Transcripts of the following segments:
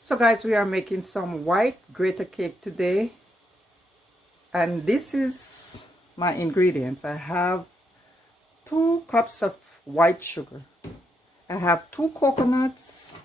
So guys, we are making some white Grater cake today, and this is my ingredients. I have 2 cups of white sugar, I have 2 coconuts,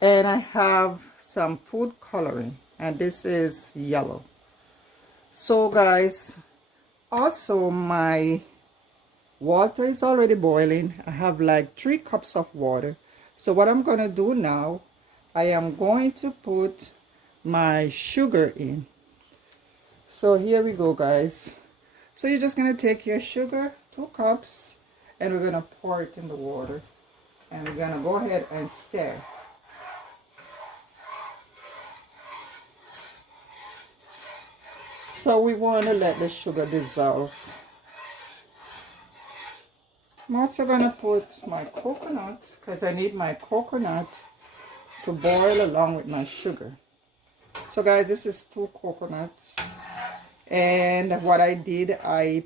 and I have some food coloring, and this is yellow. So guys, also my water is already boiling. I have like 3 cups of water. So what I'm gonna do now, I am going to put my sugar in. So here we go, guys. So you're just gonna take your sugar, 2 cups, and we're gonna pour it in the water, and we're gonna go ahead and stir. So we want to let the sugar dissolve. I'm also gonna put my coconut, because I need my coconut to boil along with my sugar. So guys, this is 2 coconuts, and what I did, I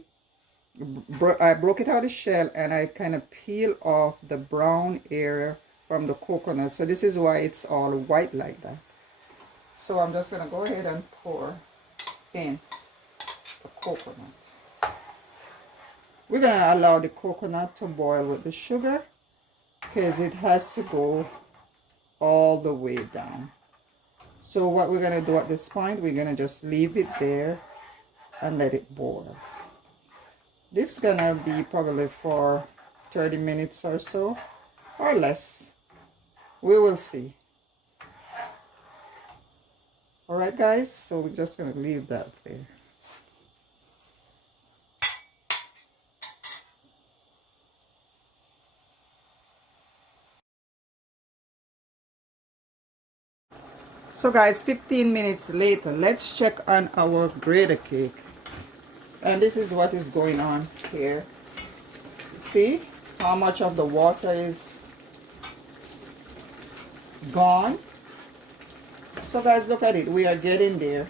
broke it out of the shell, and I kind of peel off the brown area from the coconut. So this is why it's all white like that. So I'm just gonna go ahead and pour in the coconut. We're gonna allow the coconut to boil with the sugar, because it has to go all the way down. So what we're gonna do at this point, we're gonna just leave it there and let it boil. This is gonna be probably for 30 minutes or so, or less. We will see. Alright guys, so we're just gonna leave that there. So guys, 15 minutes later, let's check on our Grater cake. And this is what is going on here. See how much of the water is gone? So guys, look at it. We are getting there.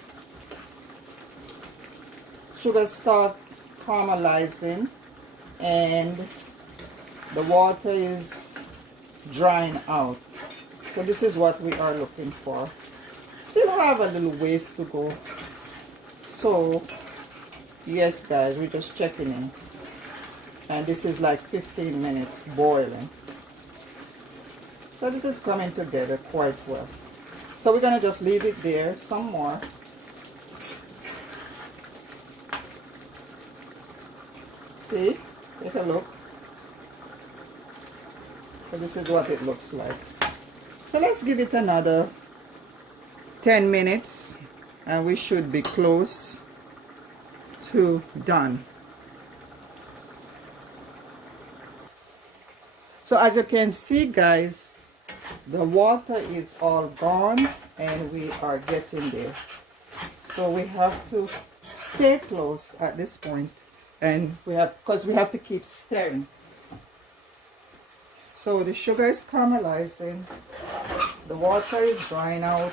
Sugar start caramelizing, and the water is drying out. So this is what we are looking for. Still have a little ways to go. So yes guys, we're just checking in, and this is like 15 minutes boiling. So this is coming together quite well. So we're gonna just leave it there some more. See, take a look. So this is what it looks like. So let's give it another 10 minutes, and we should be close to done. So as you can see guys, the water is all gone, and we are getting there. So we have to stay close at this point, and because we have to keep stirring. So the sugar is caramelizing, the water is drying out,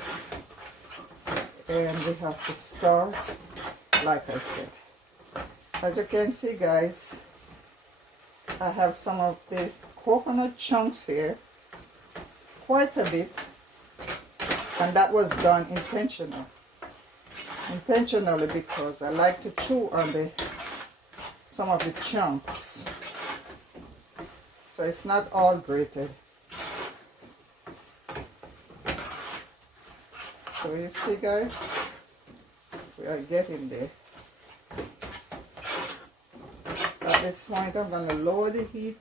and we have to stir like I said. As you can see guys, I have some of the coconut chunks here, quite a bit, and that was done intentionally because I like to chew on some of the chunks, so it's not all grated. So you see guys, we are getting there. At this point I'm going to lower the heat.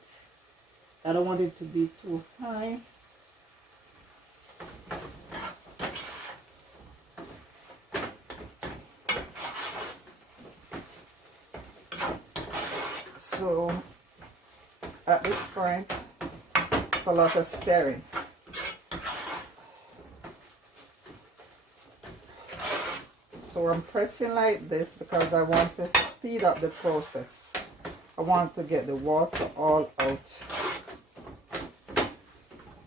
I don't want it to be too high. So at this point, it's a lot of stirring. So I'm pressing like this because I want to speed up the process. I want to get the water all out.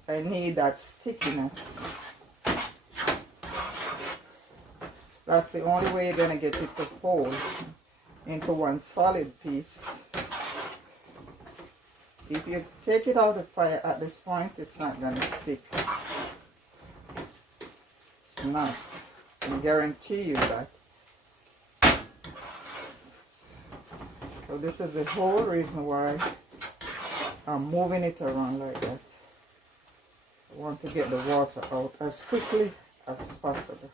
I need that stickiness. That's the only way you're gonna get it to fold into one solid piece. If you take it out of fire at this point, it's not gonna stick. It's not. I can guarantee you that. So this is the whole reason why I'm moving it around like that. I want to get the water out as quickly as possible.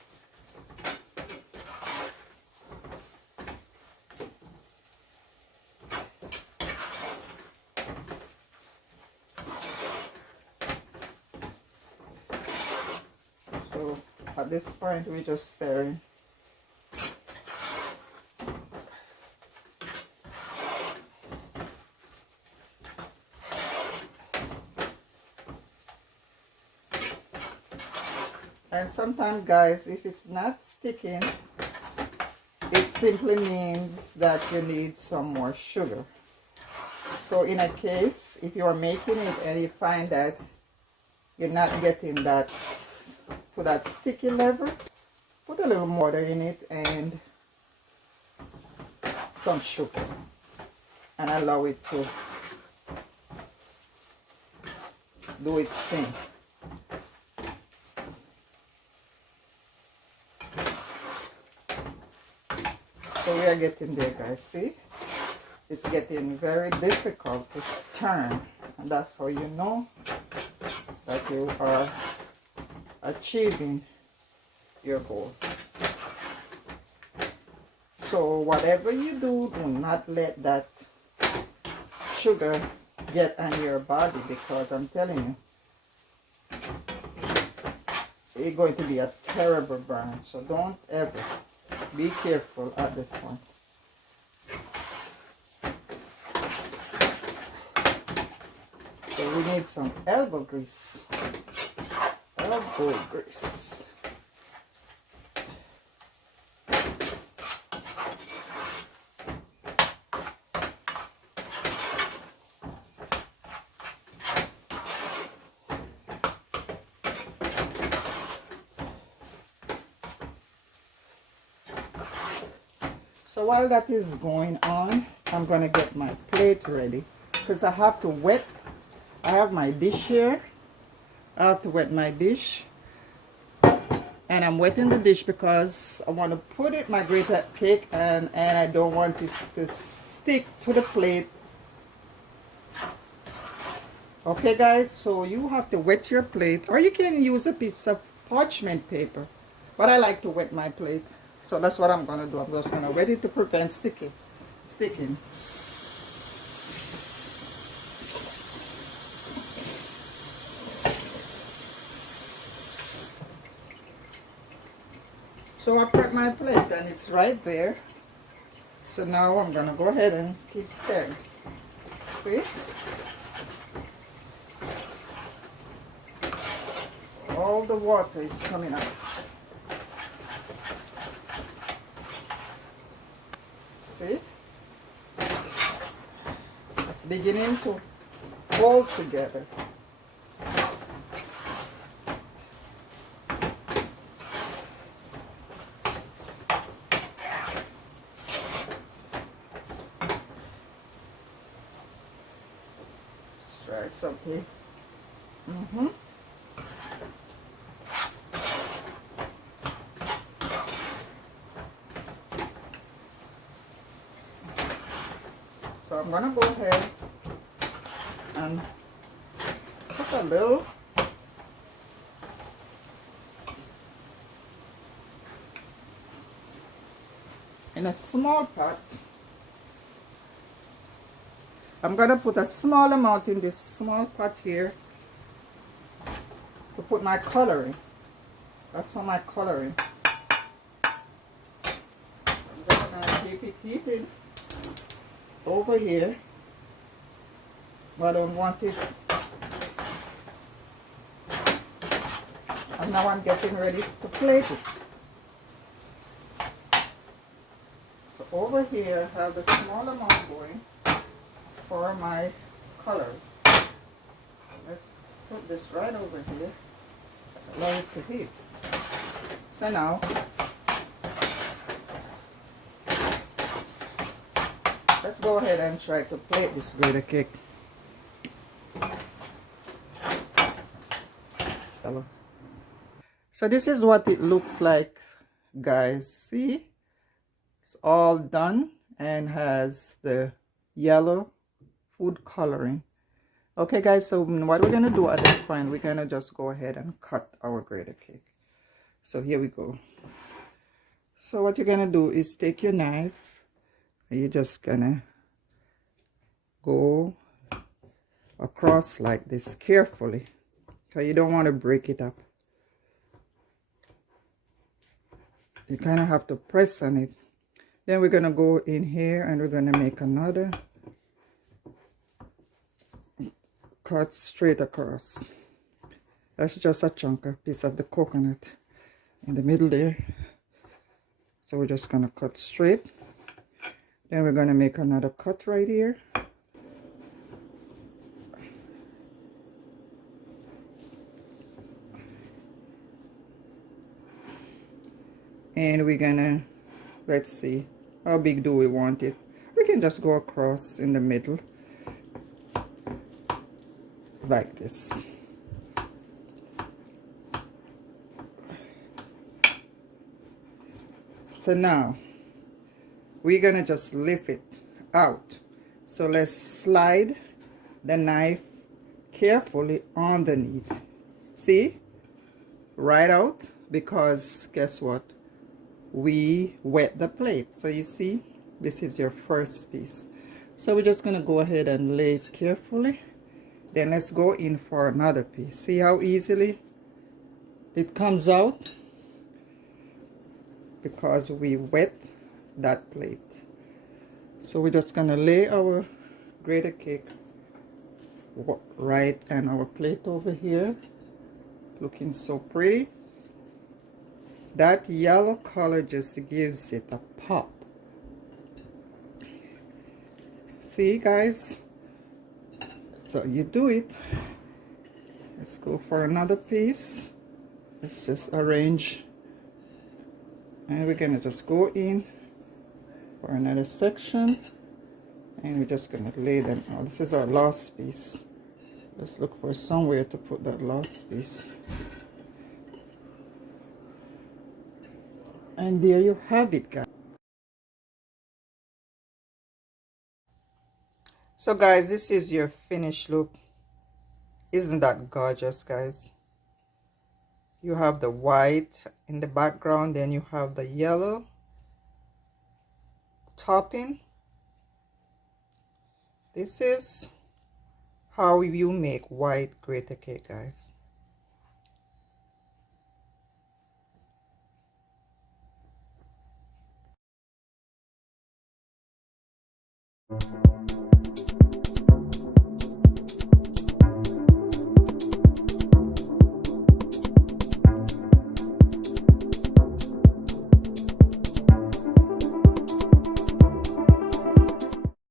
So at this point we're just stirring. And sometimes, guys, if it's not sticking, it simply means that you need some more sugar. So in a case, if you are making it and you find that you're not getting that to that sticky level, put a little more water in it and some sugar and allow it to do its thing. So we are getting there, guys. See, it's getting very difficult to turn, and that's how you know that you are achieving your goal. So whatever you do, do not let that sugar get on your body, because I'm telling you, it's going to be a terrible burn. So don't ever. Be careful at this one. So we need some elbow grease. Elbow grease. So while that is going on, I'm going to get my plate ready, because I have to wet. I have my dish here. I have to wet my dish. And I'm wetting the dish because I want to put it, my grated cake, and I don't want it to stick to the plate. Okay, guys, so you have to wet your plate, or you can use a piece of parchment paper. But I like to wet my plate. So that's what I'm going to do. I'm just going to wet it to prevent sticking. So I prep my plate and it's right there. So now I'm going to go ahead and keep stirring. See? All the water is coming out. See? It's beginning to hold together. Let's try something. So I'm going to go ahead and put a little in a small pot. I'm going to put a small amount in this small pot here to put my coloring. That's for my coloring. I'm just going to keep it heated over here. But I don't want it. And now I'm getting ready to plate it. So over here I have the small amount going for my color. Let's put this right over here. Allow it to heat. So now Let's go ahead and try to plate this Grater cake. Hello. So this is what it looks like, guys. See, it's all done and has the yellow food coloring. Okay, guys, so what we're gonna do at this point, we're gonna just go ahead and cut our Grater cake. So here we go. So what you're gonna do is take your knife, and you're just gonna go across like this carefully, because you don't want to break it up. You kind of have to press on it. Then we're gonna go in here and we're gonna make another cut straight across. That's just a chunk, a piece of the coconut in the middle there. So we're just gonna cut straight. Then we're gonna make another cut right here. And we're gonna, let's see, how big do we want it? We can just go across in the middle like this. So now we're gonna just lift it out. So let's slide the knife carefully underneath. See, right out, because guess what, we wet the plate. So you see, this is your first piece. So we're just gonna go ahead and lay it carefully. Then let's go in for another piece. See how easily it comes out, because we wet that plate. So we're just gonna lay our Grater cake right and our plate over here, looking so pretty. That yellow color just gives it a pop. See, guys, so you do it. Let's go for another piece. Let's just arrange, and we're gonna just go in for another section, and we're just gonna lay them out. This is our last piece. Let's look for somewhere to put that last piece. And there you have it, guys. So guys, this is your finished look. Isn't that gorgeous, guys? You have the white in the background, then you have the yellow topping. This is how you make white Grater cake, guys.